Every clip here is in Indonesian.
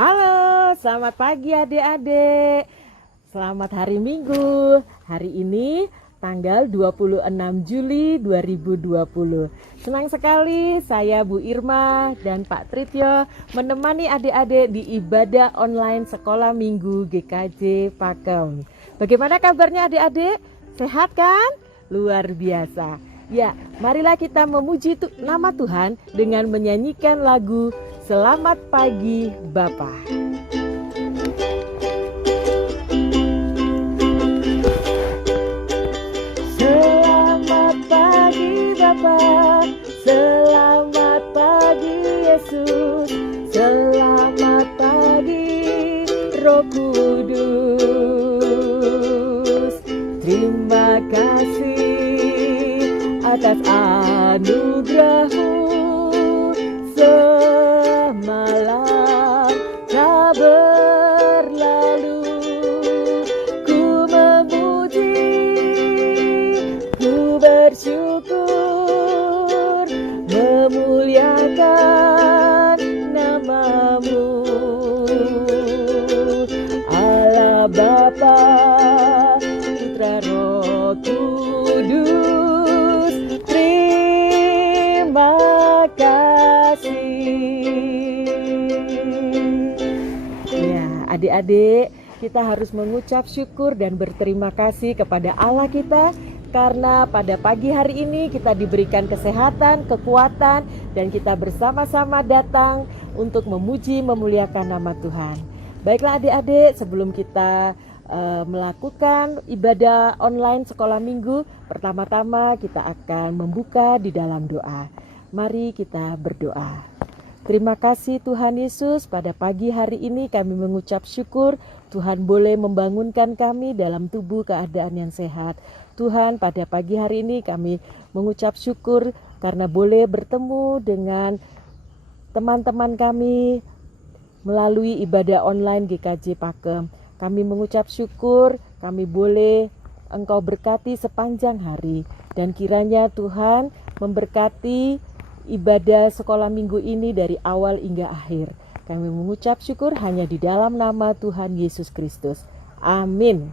Halo, selamat pagi adik-adik. Selamat hari Minggu. Hari ini tanggal 26 Juli 2020. Senang sekali saya Bu Irma dan Pak Trityo menemani adik-adik di ibadah online Sekolah Minggu GKJ Pakem. Bagaimana kabarnya adik-adik? Sehat kan? Luar biasa. Ya, marilah kita memuji nama Tuhan dengan menyanyikan lagu Selamat Pagi Bapa. Selamat pagi Bapa, selamat pagi Yesus, selamat pagi Roh Kudus. Terima kasih atas anugerah-Mu. Semalam tak berlalu, ku memuji, ku bersyukur, memuliakan nama-Mu. Allah Bapa, Putra Roh Kudus, terima kasih. Ya, adik-adik, kita harus mengucap syukur dan berterima kasih kepada Allah kita karena pada pagi hari ini kita diberikan kesehatan, kekuatan, dan kita bersama-sama datang untuk memuji, memuliakan nama Tuhan. Baiklah adik-adik, sebelum kita melakukan ibadah online sekolah minggu, pertama-tama kita akan membuka di dalam doa. Mari kita berdoa. Terima kasih Tuhan Yesus, pada pagi hari ini kami mengucap syukur Tuhan boleh membangunkan kami dalam tubuh keadaan yang sehat. Tuhan, pada pagi hari ini kami mengucap syukur karena boleh bertemu dengan teman-teman kami melalui ibadah online GKJ Pakem. Kami mengucap syukur, kami boleh Engkau berkati sepanjang hari. Dan kiranya Tuhan memberkati ibadah sekolah minggu ini dari awal hingga akhir. Kami mengucap syukur hanya di dalam nama Tuhan Yesus Kristus. Amin.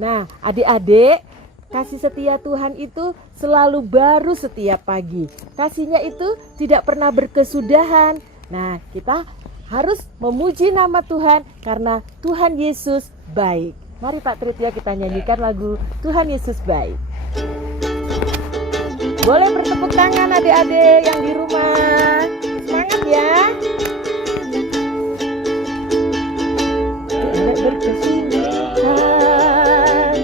Nah, adik-adik, kasih setia Tuhan itu selalu baru setiap pagi. Kasihnya itu tidak pernah berkesudahan. Nah, kita harus memuji nama Tuhan karena Tuhan Yesus baik. Mari Pak Tritya kita nyanyikan lagu Tuhan Yesus baik. Boleh bertepuk tangan adik-adik yang di rumah. Semangat ya. Berkesudahan,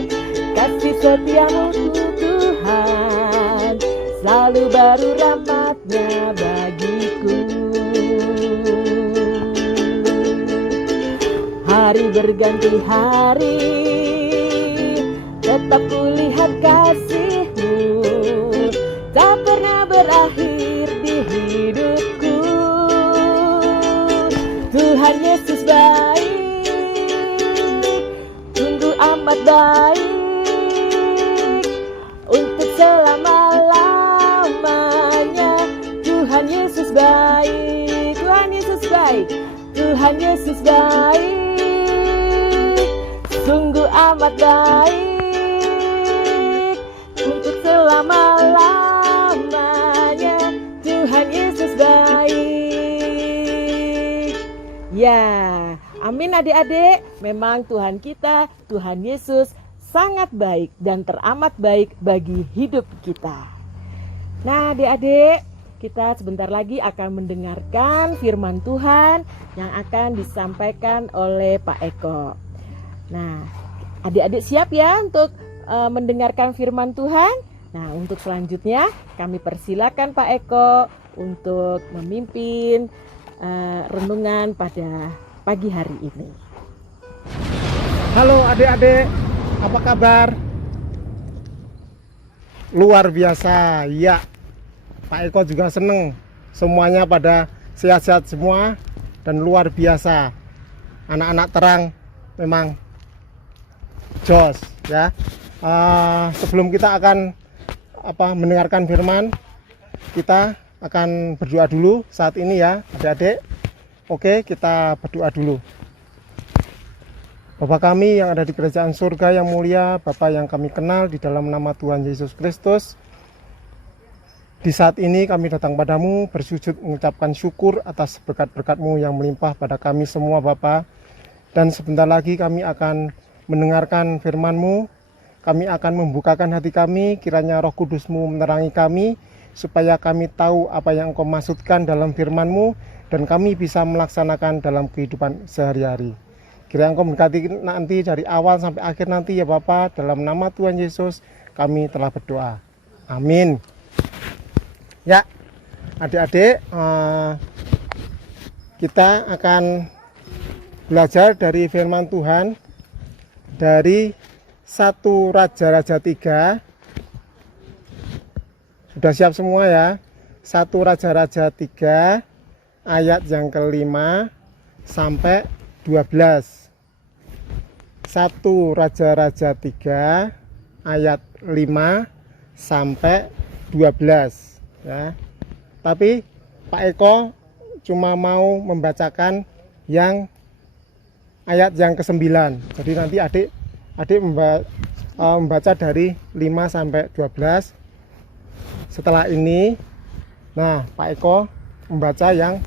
kasih setiamu Tuhan, selalu baru rahmat-Nya bagiku. Hari berganti hari, tetap kulihat kasih-Mu, tak pernah berakhir di hidupku. Tuhan Yesus baik, sungguh amat baik, untuk selama-lamanya. Tuhan Yesus baik, Tuhan Yesus baik, Tuhan Yesus baik, sungguh amat baik, untuk selama-lamanya. Tuhan Yesus baik. Ya, amin adik-adik. Memang Tuhan kita, Tuhan Yesus sangat baik dan teramat baik bagi hidup kita. Nah adik-adik, kita sebentar lagi akan mendengarkan firman Tuhan yang akan disampaikan oleh Pak Eko. Nah, adik-adik siap ya untuk mendengarkan firman Tuhan? Nah, untuk selanjutnya kami persilakan Pak Eko untuk memimpin renungan pada pagi hari ini. Halo adik-adik, apa kabar? Luar biasa, ya. Pak Eko juga seneng, semuanya pada sehat-sehat semua dan luar biasa. Anak-anak terang memang jos ya. Sebelum kita akan mendengarkan firman, kita akan berdoa dulu saat ini ya adik-adik. Oke, kita berdoa dulu. Bapa kami yang ada di kerajaan surga yang mulia, Bapa yang kami kenal di dalam nama Tuhan Yesus Kristus, di saat ini kami datang padamu bersujud mengucapkan syukur atas berkat-berkat-Mu yang melimpah pada kami semua Bapa. Dan sebentar lagi kami akan mendengarkan firman-Mu. Kami akan membukakan hati kami, kiranya Roh Kudus-Mu menerangi kami, supaya kami tahu apa yang Engkau maksudkan dalam firman-Mu, dan kami bisa melaksanakan dalam kehidupan sehari-hari. Kiranya Engkau memberkati nanti dari awal sampai akhir nanti ya Bapa. Dalam nama Tuhan Yesus kami telah berdoa. Amin. Ya, adik-adik, kita akan belajar dari firman Tuhan dari 1 Raja-Raja 3. Sudah siap semua ya? 1 Raja-Raja 3 ayat yang ke-5 sampai 12. 1 Raja-Raja 3 ayat 5 sampai 12 ya. Tapi Pak Eko cuma mau membacakan yang ayat yang ke-9. Jadi nanti adik membaca dari 5 sampai 12. Setelah ini Pak Eko membaca yang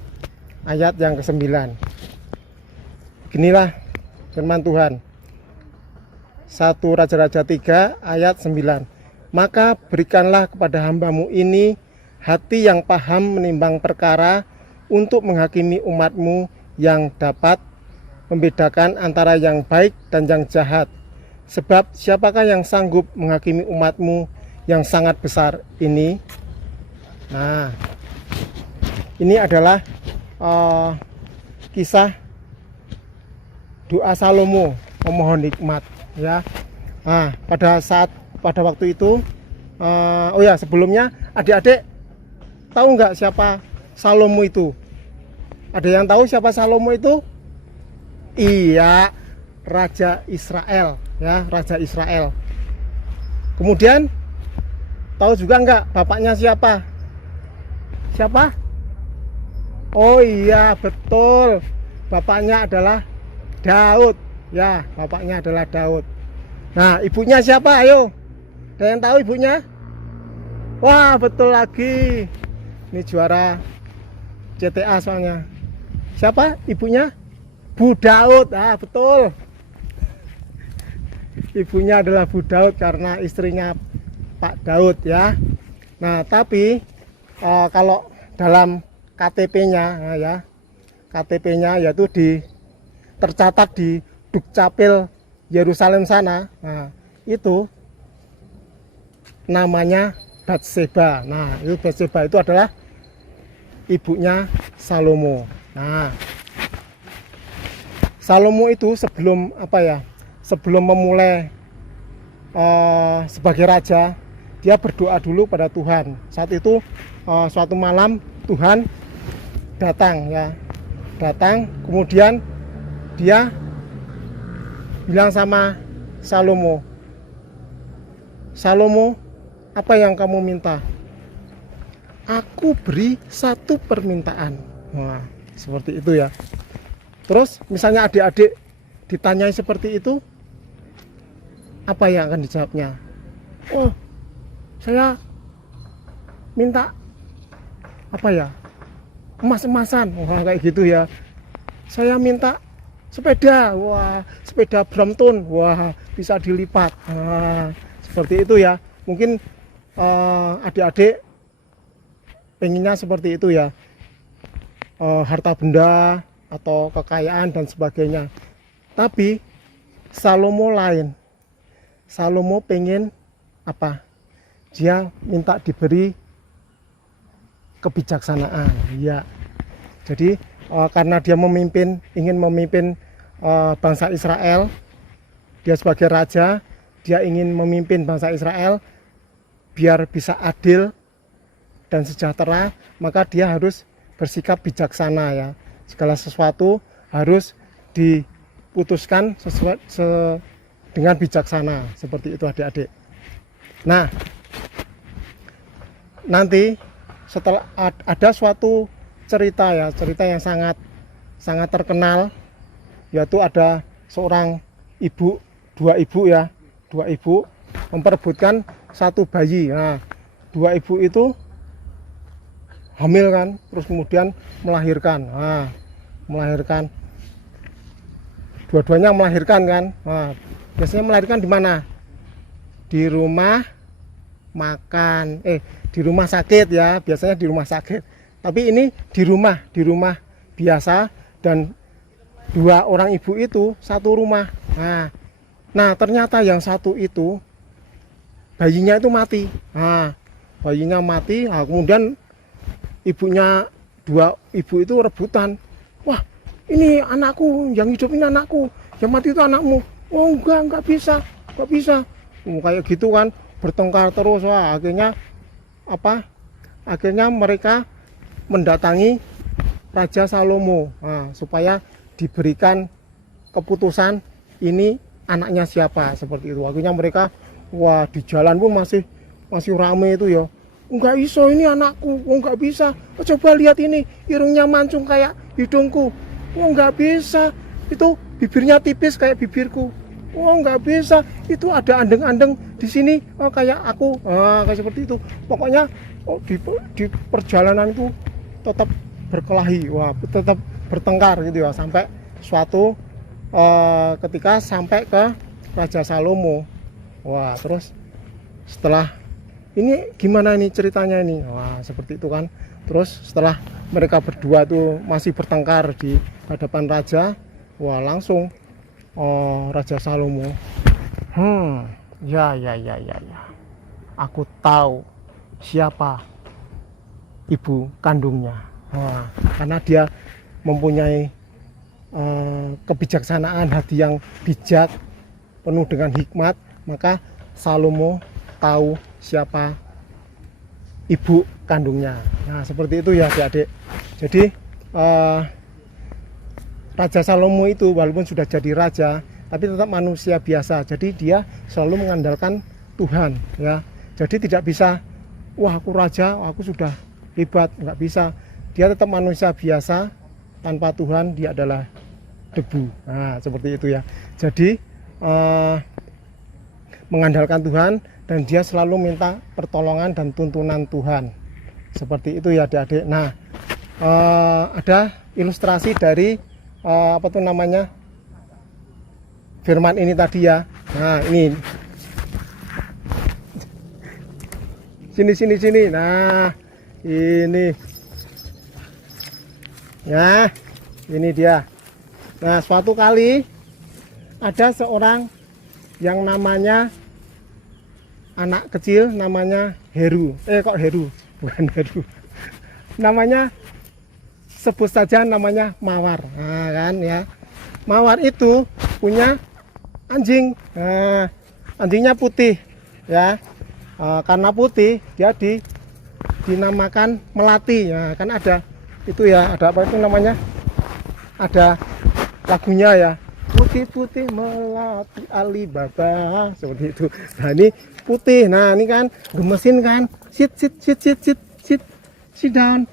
ayat yang ke-9. Beginilah firman Tuhan. 1 Raja-Raja 3 ayat 9. Maka berikanlah kepada hamba-Mu ini hati yang paham menimbang perkara untuk menghakimi umat-Mu, yang dapat membedakan antara yang baik dan yang jahat. Sebab siapakah yang sanggup menghakimi umat-Mu yang sangat besar ini? Nah, ini adalah kisah doa Salomo memohon hikmat ya. Nah, pada waktu itu sebelumnya adik-adik tahu nggak siapa Salomo itu? Ada yang tahu siapa Salomo itu? Iya, Raja Israel ya, Raja Israel. Kemudian tahu juga nggak bapaknya siapa? Siapa? Oh iya, betul. Bapaknya adalah Daud. Ya, bapaknya adalah Daud. Nah, ibunya siapa? Ayo. Ada yang tahu ibunya? Wah, betul lagi. Ini juara CTA soalnya. Siapa ibunya? Bu Daud. Ah, betul. Ibunya adalah Bu Daud karena istrinya Pak Daud ya. Nah, tapi kalau dalam KTP-nya KTP-nya yaitu tercatat di Dukcapil Yerusalem sana. Nah, itu namanya Batseba. Nah, itu Batseba itu adalah ibunya Salomo. Nah, Salomo itu sebelum memulai sebagai raja, dia berdoa dulu pada Tuhan. Saat itu suatu malam Tuhan datang, kemudian dia bilang sama Salomo, apa yang kamu minta? Aku beri satu permintaan. Wah, seperti itu ya. Terus misalnya adik-adik ditanyai seperti itu, apa yang akan dijawabnya? Oh, saya minta emas-emasan. Wah, kayak gitu ya. Saya minta sepeda. Wah, sepeda Brompton. Wah, bisa dilipat. Nah, seperti itu ya. Mungkin adik-adik pengennya seperti itu ya. Harta benda atau kekayaan dan sebagainya. Tapi Salomo lain. Salomo pengen apa? Dia minta diberi kebijaksanaan. Ya. Jadi karena dia ingin memimpin bangsa Israel, dia sebagai raja, dia ingin memimpin bangsa Israel biar bisa adil dan sejahtera, maka dia harus bersikap bijaksana ya. Segala sesuatu harus diputuskan dengan bijaksana, seperti itu adik-adik. Nah, nanti setelah ada suatu cerita yang sangat sangat terkenal, yaitu ada seorang ibu, dua ibu memperebutkan satu bayi. Nah, dua ibu itu hamil kan, terus kemudian melahirkan. Nah, melahirkan, dua-duanya melahirkan kan. Nah, biasanya melahirkan di mana? Di rumah makan, di rumah sakit ya, biasanya di rumah sakit. Tapi ini di rumah biasa, dan dua orang ibu itu satu rumah. Nah, ternyata yang satu itu bayinya itu mati. Nah, bayinya mati. Nah, kemudian ibunya, dua ibu itu rebutan. Wah, ini anakku, yang hidup ini anakku, yang mati itu anakmu. Oh enggak bisa. Kayak gitu kan, bertengkar terus. Wah, akhirnya mereka mendatangi Raja Salomo, supaya diberikan keputusan ini anaknya siapa, seperti itu. Akhirnya mereka, wah, di jalan pun masih rame itu ya. Enggak iso, ini anakku. Oh enggak bisa. Oh, coba lihat ini, irungnya mancung kayak hidungku. Oh enggak bisa. Itu bibirnya tipis kayak bibirku. Oh enggak bisa. Itu ada andeng-andeng di sini, kayak aku. Kayak seperti itu. Pokoknya di perjalanan itu tetap berkelahi, tetap bertengkar gitu ya, sampai suatu ketika sampai ke Raja Salomo. Wah, terus setelah ini gimana nih ceritanya ini? Wah, seperti itu kan. Terus setelah mereka berdua tuh masih bertengkar di hadapan raja, wah, langsung Raja Salomo, ya, aku tahu siapa ibu kandungnya. Karena dia mempunyai kebijaksanaan, hati yang bijak, penuh dengan hikmat, maka Salomo tahu siapa ibu kandungnya. Nah, seperti itu ya adik-adik. Jadi Raja Salomo itu walaupun sudah jadi raja, tapi tetap manusia biasa. Jadi dia selalu mengandalkan Tuhan ya. Jadi tidak bisa, wah aku raja, aku sudah hebat, nggak bisa. Dia tetap manusia biasa, tanpa Tuhan dia adalah debu. Nah, seperti itu ya. Jadi mengandalkan Tuhan, dan dia selalu minta pertolongan dan tuntunan Tuhan. Seperti itu ya adik-adik. Nah, ada ilustrasi dari firman ini tadi ya. Nah, ini sini. Nah, ini ya, ini dia. Nah, suatu kali ada seorang yang namanya anak kecil, namanya Heru. Kok Heru? Bukan Heru. Namanya, sebut saja namanya Mawar. Nah, kan ya. Mawar itu punya anjing. Nah, anjingnya putih ya. Karena putih dia dinamakan Melati. Nah, kan ada itu ya, ada apa itu namanya? Ada lagunya ya. Putih-putih melati Alibaba, seperti itu. Nah, ini putih. Nah, ini kan gemesin kan. Sit down.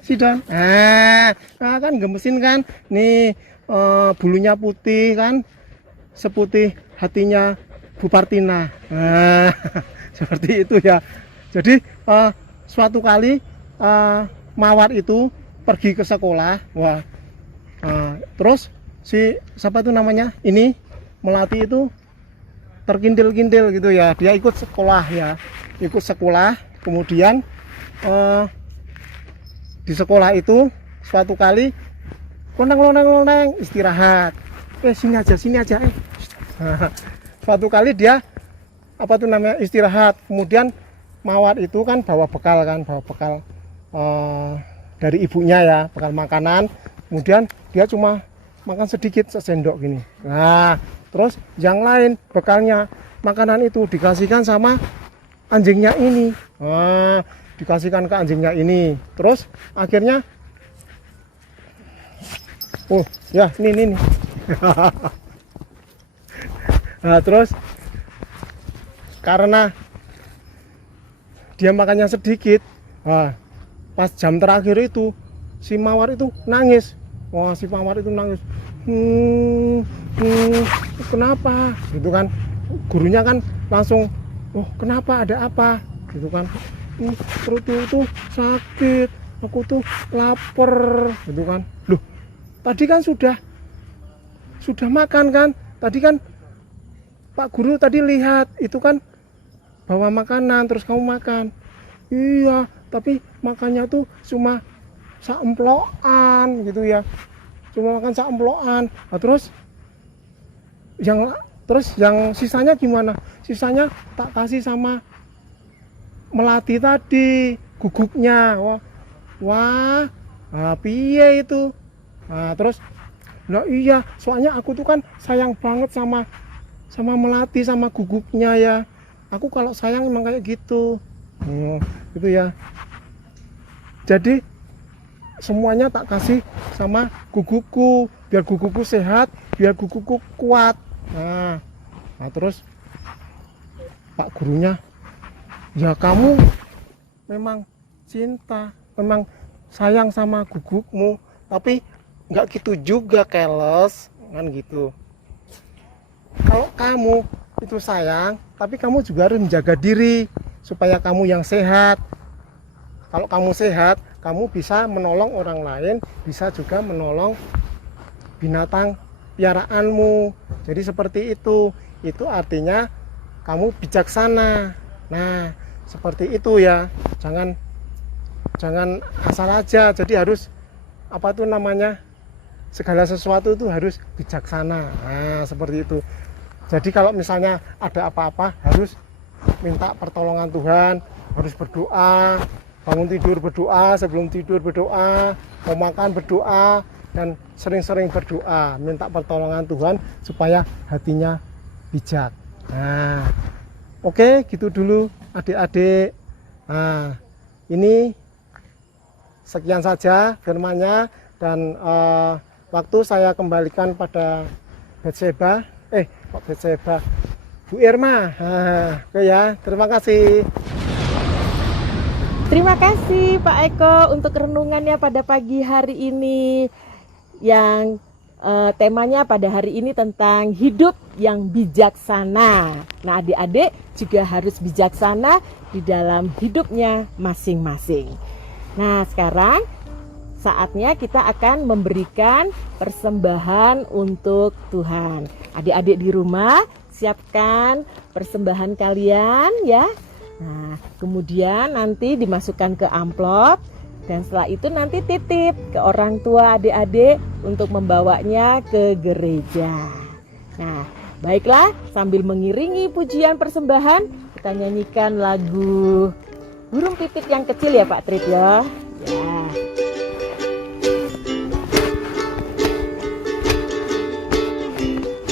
Nah, kan gemesin kan. Nih, bulunya putih kan, seputih hatinya Bu Partina. Nah, seperti itu ya. Jadi suatu kali Mawar itu pergi ke sekolah. Wah, terus siapa itu namanya? Ini Melati itu terkintil-kintil gitu ya. Dia ikut sekolah ya. Ikut sekolah. Kemudian di sekolah itu suatu kali loneng istirahat. Sini aja. Suatu kali dia istirahat. Kemudian Mawar itu kan bawa bekal dari ibunya ya, bekal makanan. Kemudian dia cuma makan sedikit, sesendok gini. Nah, terus yang lain bekalnya, makanan itu dikasihkan sama anjingnya ini. Nah, dikasihkan ke anjingnya ini. Terus akhirnya, oh ya, ini. Nah, terus karena dia makannya sedikit, pas jam terakhir itu si Mawar itu nangis. Wah, si Pak Amar itu nangis. Kenapa? Gitu kan. Gurunya kan langsung, oh kenapa, ada apa? Gitu kan. Perutku itu sakit, aku tuh lapar, gitu kan. Loh, tadi kan sudah makan kan? Tadi kan Pak Guru tadi lihat itu kan bawa makanan terus kamu makan. Iya, tapi makannya tuh cuma saemplokan gitu ya. Cuma makan saemplokan. Nah, terus yang sisanya gimana? Sisanya tak kasih sama melati tadi, guguknya. Wah, piye itu? Nah, terus nah iya, soalnya aku tuh kan sayang banget sama melati, sama guguknya ya. Aku kalau sayang emang kayak gitu. Gitu ya. Jadi semuanya tak kasih sama gugukku, biar gugukku sehat, biar gugukku kuat. Nah terus Pak gurunya, ya kamu memang cinta, memang sayang sama gugukmu, tapi nggak gitu juga, keles kan gitu. Kalau kamu itu sayang, tapi kamu juga harus menjaga diri supaya kamu yang sehat. Kalau kamu sehat, kamu bisa menolong orang lain, bisa juga menolong binatang piaraanmu. Jadi seperti itu artinya kamu bijaksana. Nah seperti itu ya, jangan asal aja. Jadi harus apa tuh namanya, segala sesuatu itu harus bijaksana. Nah seperti itu. Jadi kalau misalnya ada apa-apa harus minta pertolongan Tuhan, harus berdoa, bangun tidur berdoa, sebelum tidur berdoa, mau makan berdoa, dan sering-sering berdoa, minta pertolongan Tuhan supaya hatinya bijak. Nah oke, gitu dulu adik-adik. Nah ini sekian saja firman-Nya, dan waktu saya kembalikan pada Bu Irma. Oke ya, terima kasih. Terima kasih Pak Eko untuk renungannya pada pagi hari ini, yang temanya pada hari ini tentang hidup yang bijaksana. Nah adik-adik juga harus bijaksana di dalam hidupnya masing-masing. Nah sekarang saatnya kita akan memberikan persembahan untuk Tuhan. Adik-adik di rumah siapkan persembahan kalian ya. Nah kemudian nanti dimasukkan ke amplop, dan setelah itu nanti titip ke orang tua adik-adik untuk membawanya ke gereja. Nah baiklah, sambil mengiringi pujian persembahan, kita nyanyikan lagu Burung Pipit yang Kecil ya Pak Trip ya.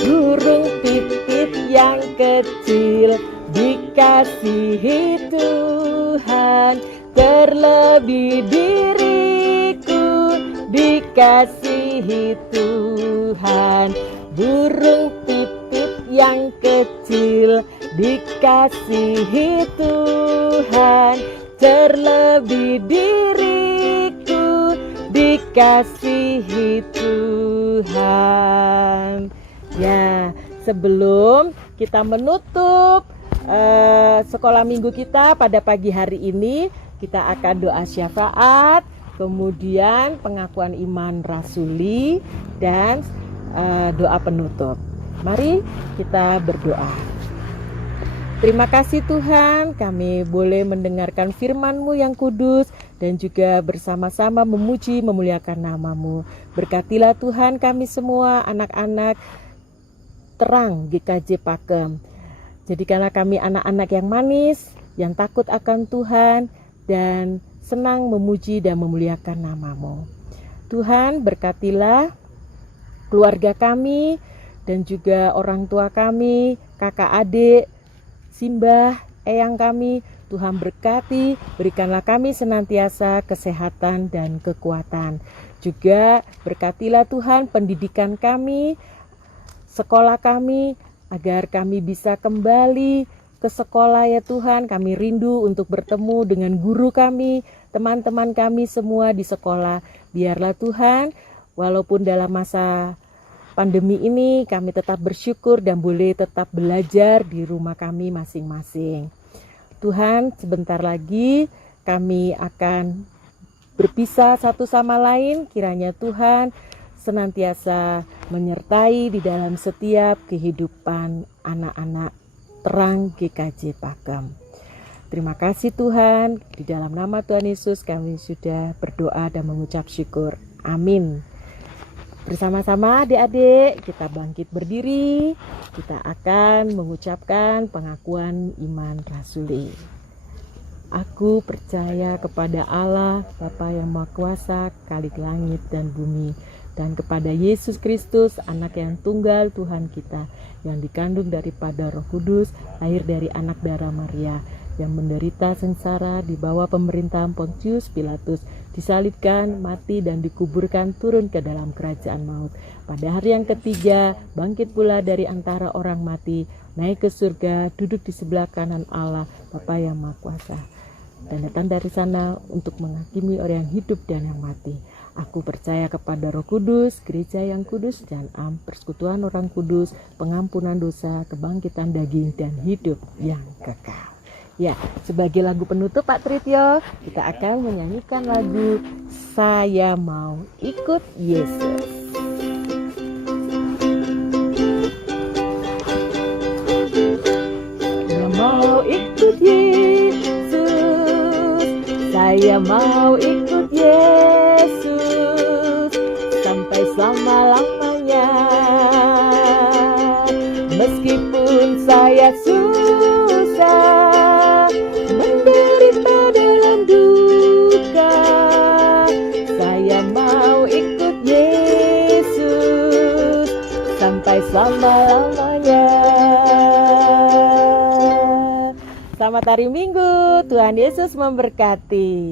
Burung pipit yang kecil dikasihi Tuhan, terlebih diriku dikasihi Tuhan. Burung pipit yang kecil dikasihi Tuhan, terlebih diriku dikasihi Tuhan. Ya, sebelum kita menutup sekolah minggu kita pada pagi hari ini, kita akan doa syafaat, kemudian pengakuan iman rasuli, dan doa penutup. Mari kita berdoa. Terima kasih Tuhan, kami boleh mendengarkan firman-Mu yang kudus dan juga bersama-sama memuji memuliakan nama-Mu. Berkatilah Tuhan kami semua anak-anak terang GKJ Pakem. Jadikanlah kami anak-anak yang manis, yang takut akan Tuhan, dan senang memuji dan memuliakan nama-Mu. Tuhan berkatilah keluarga kami dan juga orang tua kami, kakak adik, simbah, eyang kami. Tuhan berkati, berikanlah kami senantiasa kesehatan dan kekuatan. Juga berkatilah Tuhan pendidikan kami, sekolah kami, agar kami bisa kembali ke sekolah ya Tuhan. Kami rindu untuk bertemu dengan guru kami, teman-teman kami semua di sekolah. Biarlah Tuhan Walaupun dalam masa pandemi ini kami tetap bersyukur dan boleh tetap belajar di rumah kami masing-masing. Tuhan, sebentar lagi kami akan berpisah satu sama lain. Kiranya Tuhan senantiasa menyertai di dalam setiap kehidupan anak-anak Terang GKJ Pakem. Terima kasih Tuhan, di dalam nama Tuhan Yesus kami sudah berdoa dan mengucap syukur. Amin. Bersama-sama adik-adik kita bangkit berdiri, kita akan mengucapkan pengakuan iman rasuli. Aku percaya kepada Allah, Bapa yang Maha Kuasa, Khalik langit dan bumi, dan kepada Yesus Kristus, anak yang tunggal Tuhan kita, yang dikandung daripada Roh Kudus, lahir dari anak darah Maria, yang menderita sengsara di bawah pemerintahan Pontius Pilatus, disalibkan, mati dan dikuburkan, turun ke dalam kerajaan maut. Pada hari yang ketiga, bangkit pula dari antara orang mati, naik ke surga, duduk di sebelah kanan Allah, Bapa yang Maha Kuasa, dan datang dari sana untuk menghakimi orang yang hidup dan yang mati. Aku percaya kepada Roh Kudus, gereja yang kudus dan am, persekutuan orang kudus, pengampunan dosa, kebangkitan daging, dan hidup yang kekal. Ya, sebagai lagu penutup Pak Trityo, kita akan menyanyikan lagu Saya Mau Ikut Yesus. Saya mau ikut Yesus, saya mau ikut Yesus, sampai selama-lamanya. Meskipun saya susah, menderita dalam duka, saya mau ikut Yesus sampai selama-lamanya. Selamat hari Minggu, Tuhan Yesus memberkati.